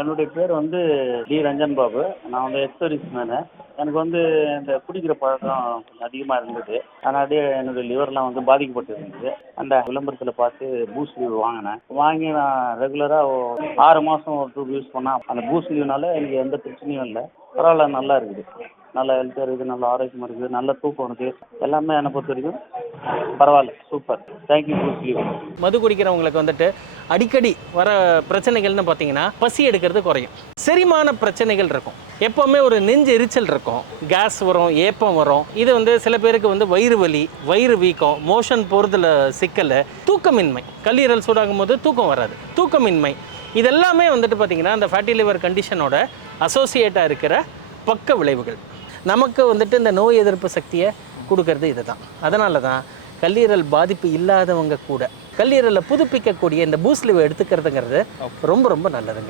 என்னுடைய பேர் வந்து டி ரஞ்சன் பாபு. நான் வந்து எக்ஸ் மேனு. எனக்கு வந்து இந்த குடிக்கிற பழக்கம் கொஞ்சம் அதிகமாக இருந்தது. அதனாலேயே என்னுடைய லிவர்லாம் வந்து பாதிக்கப்பட்டு இருந்தது. அந்த விளம்பரத்தில் பார்த்து பூஸ்ட் லீவ் வாங்கினேன். வாங்கி நான் ரெகுலராக 6 மாதம் ஒரு டியூப் யூஸ் பண்ணால் அந்த பூஸ்ட் லீவ்னால எனக்கு எந்த பிரச்சனையும் இல்லை. பரவாயில்ல, நல்லா இருக்குது. நல்ல ஹெல்த்தாக இருக்குது, நல்ல ஆரோக்கியமாக இருக்குது, நல்ல தூக்கம் இருக்குது. எல்லாமே என்னை பொறுத்த வரைக்கும் பரவாயில்ல, சூப்பர். Thank you boost leave. மது குடிக்கிறவங்களுக்கு வந்துட்டு அடிக்கடி வர பிரச்சனைகள்னு பார்த்தீங்கன்னா பசி எடுக்கிறது குறையும், செரிமான பிரச்சனைகள் இருக்கும், எப்போவுமே ஒரு நெஞ்சு எரிச்சல் இருக்கும், கேஸ் வரும், ஏப்பம் வரும். இது வந்து சில பேருக்கு வந்து வயிறு வலி, வயிறு வீக்கம், மோஷன் போகிறதுல சிக்கல், தூக்கமின்மை, கல்லீரல் சூடாகும் போது தூக்கம் வராது, தூக்கமின்மை, இதெல்லாமே வந்துட்டு பார்த்திங்கன்னா அந்த ஃபேட்டி லிவர் கண்டிஷனோட அசோசியேட்டாக இருக்கிற பக்க விளைவுகள். நமக்கு வந்துட்டு இந்த நோய் எதிர்ப்பு சக்தியை கொடுக்கறது இதுதான். அதனால தான் கல்லீரல் பாதிப்பு இல்லாதவங்க கூட கல்லீரலை புதுப்பிக்கக்கூடிய இந்த பூஸ்ட் லீவ் எடுத்துக்கிறதுங்கிறது ரொம்ப ரொம்ப நல்லதுங்க.